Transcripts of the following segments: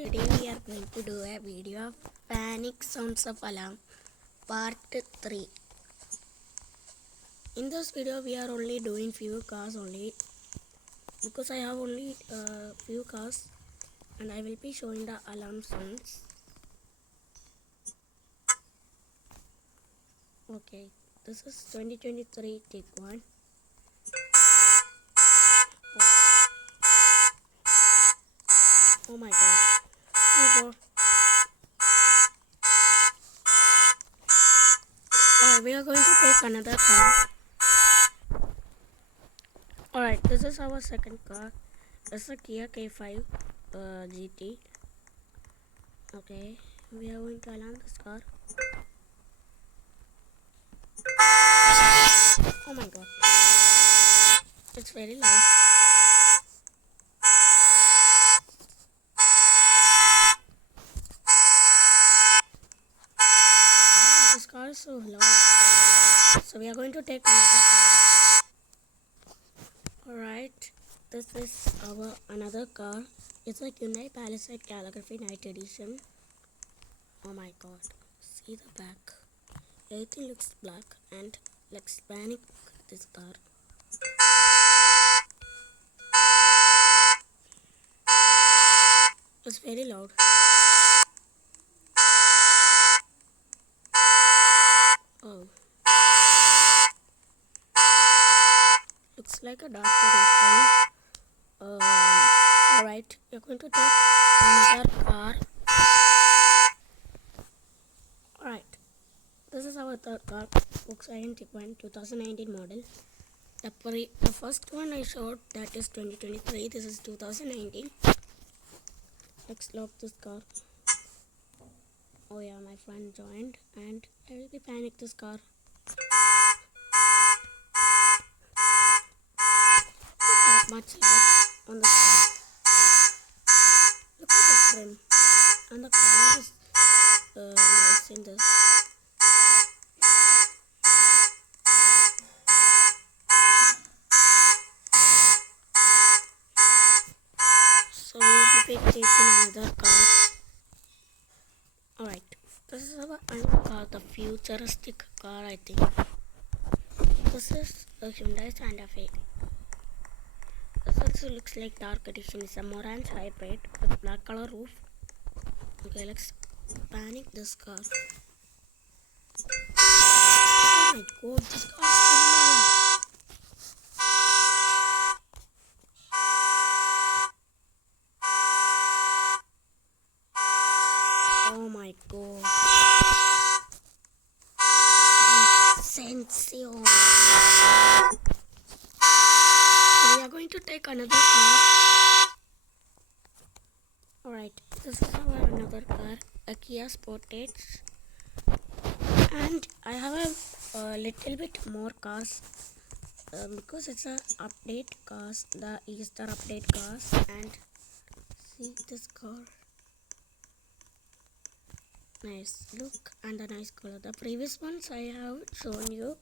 Today we are going to do a video of panic sounds of alarm part 3. In this video we are only doing few cars only because I have only few cars and I will be showing the alarm sounds. Okay, this is 2023 take 1. Oh my god. Alright, we are going to take another car. Alright, this is our second car. It's a Kia K5 GT. Okay, we are going to alarm this car. Oh my god. It's very loud. This car is so loud. So we are going to take another car. Alright, this is our another car. It's a Hyundai Palisade Calligraphy Night Edition. Oh my god. See the back. Everything looks black and looks panic this car. It's very loud. Oh. Looks like a dark edition. Alright, we're going to take another car. Alright, this is our third car, Volkswagen Tiguan 2019 model. The first one I showed, that is 2023, this is 2019. Let's lock this car. Oh yeah, my friend joined and I will be panic this car. Not that much light on the car. Look at the trim and the color is nice in this. So we will be taking another car. Alright, this is our another car, the futuristic car I think. This is a Hyundai Santa Fe. This also looks like dark edition. It's a Morange hybrid with black color roof. Okay, let's panic this car. Oh my god, this car is so loud. Oh my god. Sensation. We are going to take another car. Alright, this is our another car, a Kia Sportage. And I have a little bit more cars because it's a update cars, the Easter update cars. And see this car. Nice look and a nice color. The previous ones I have shown you,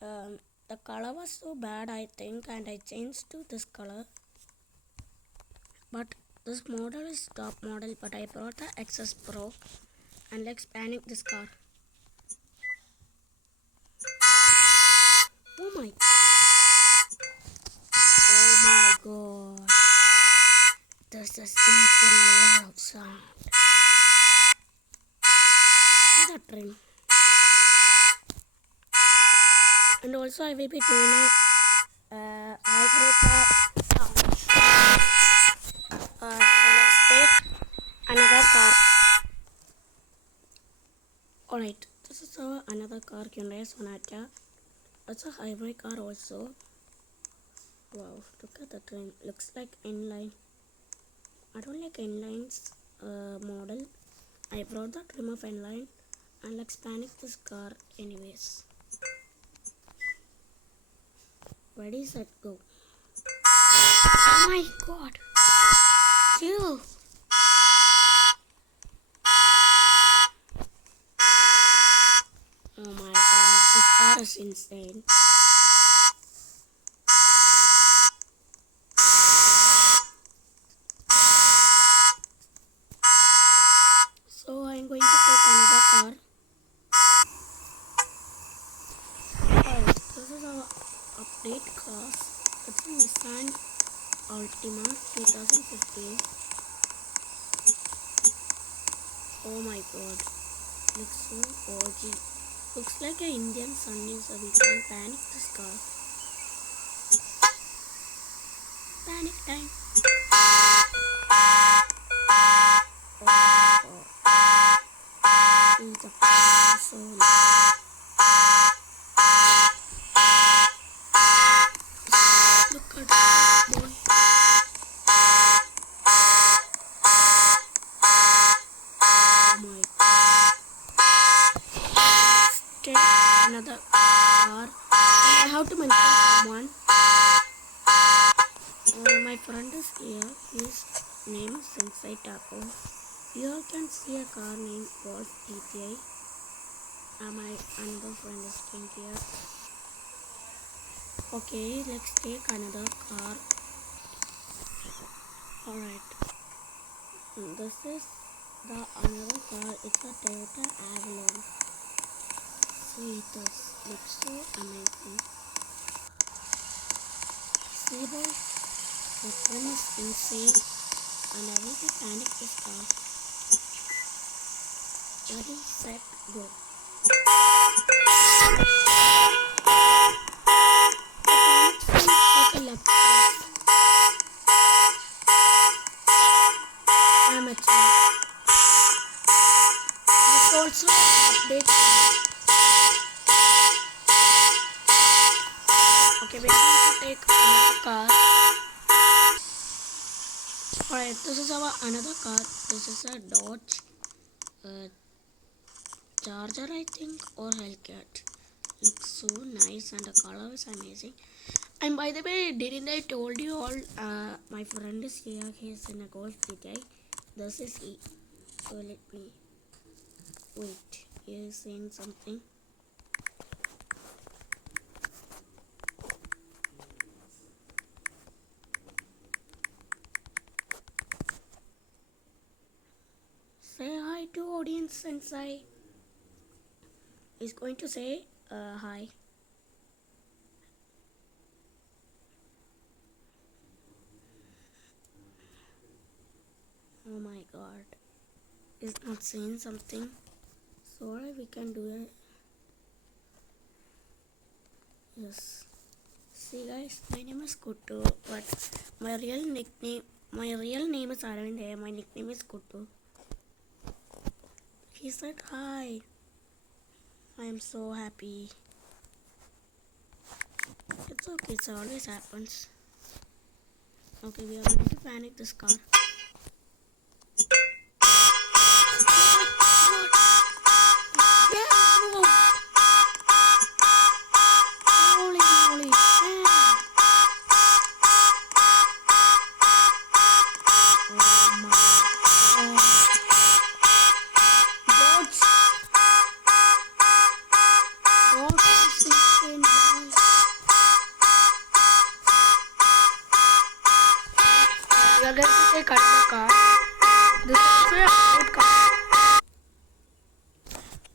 the color was so bad I think, and I changed to this color. But this model is top model, but I brought the XS Pro. And let's panic this car. Oh my god. This is making a loud sound. The trim. And also I will be doing a hybrid sound. So let's take another car. Alright, this is our another car, Hyundai Sonata. It's a hybrid car also. Wow, look at the trim. Looks like inline. I don't like inlines model. I brought the trim of inline. And let's panic this car anyways. Ready, set, go. Oh my god. Chill. Oh my god, this car is insane. 15. Oh my god. Looks so OG. Looks like an Indian Sunny, so we can't panic this car. Panic time. Oh my god. He's a soul. Look at that boy. Oh my. Okay, another car. I have to mention someone. My friend is here. His name is Sensei Taco. Here you can see a car named Golf GTA. My another friend is staying here. Okay, let's take another car. Alright. This is the another car. It's a Toyota Avalon. See, this looks so amazing. See, boys, the trim is insane, and I will panic this car. Ready, set, go. Take a left side. Amateur. This also update. Okay, we're going to take another car. Alright, this is our another car. This is a Dodge Charger, I think, or Hellcat. Looks so nice and the color is amazing. And by the way, didn't I told you all, my friend is here. He's in a Golf GTA. This is he. So let me wait. He is saying something. Say hi to audience, Sensei. He's going to say hi. Oh my god. He's not saying something. Sorry, we can do it. Yes. See guys, my name is Kuttu, but my real name is Aravind. My nickname is Kuttu. He said hi. I am so happy. It's okay, it always happens. Okay, we are going to panic this car. We are going to take another car. This is a good car.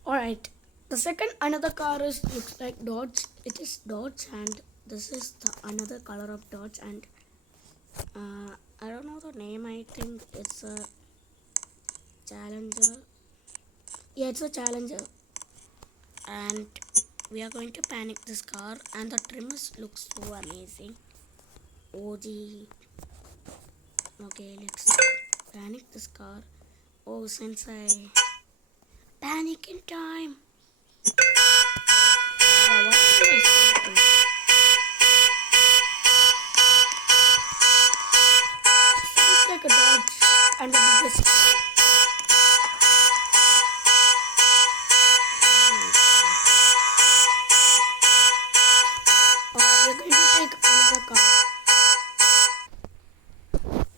Alright, the second another car is looks like Dodge. It is Dodge, and this is the another color of Dodge, and I don't know the name. I think it's a Challenger. Yeah, it's a Challenger, and we are going to panic this car, and the trim looks so amazing. OG. Okay, let's panic this car. Oh, Sensei. Panic in time. Wow, what is this? Sounds like a Dodge and the biggest. We're going to take another car.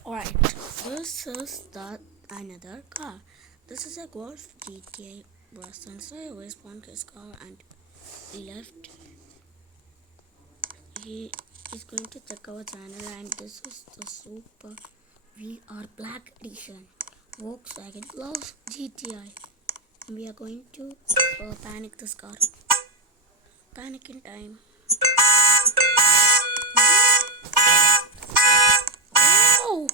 Alright, this is the another car. This is a Golf GTA. But Sensei always spawned his car and he left. He is going to check our channel, and this is the Super VR Black Edition Volkswagen Golf GTI. We are going to panic this car. Panic in time. Oh!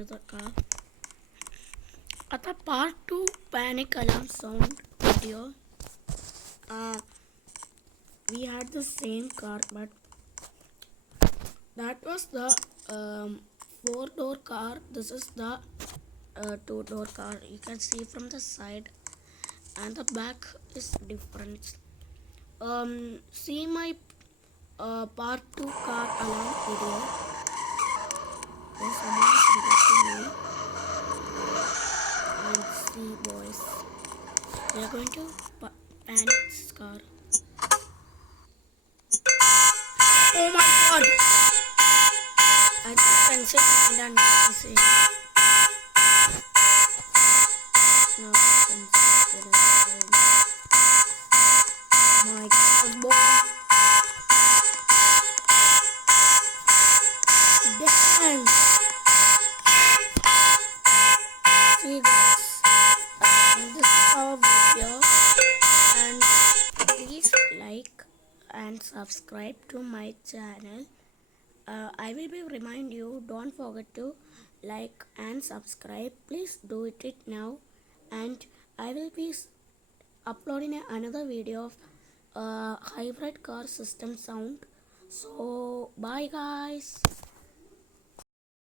another car. At the part 2 panic alarm sound video, we had the same car, but that was the 4-door car. This is the 2-door car. You can see from the side, and the back is different. See my part 2 car alarm video. There's someone contacting me. And see, boys, we are going to panic this car. Oh my god! I just cancelled and say no, my god, boy. Damn! See guys, this is our video, and please like and subscribe to my channel. I will be remind you, don't forget to like and subscribe. Please do it now, and I will be uploading another video of hybrid car system sound. So bye guys.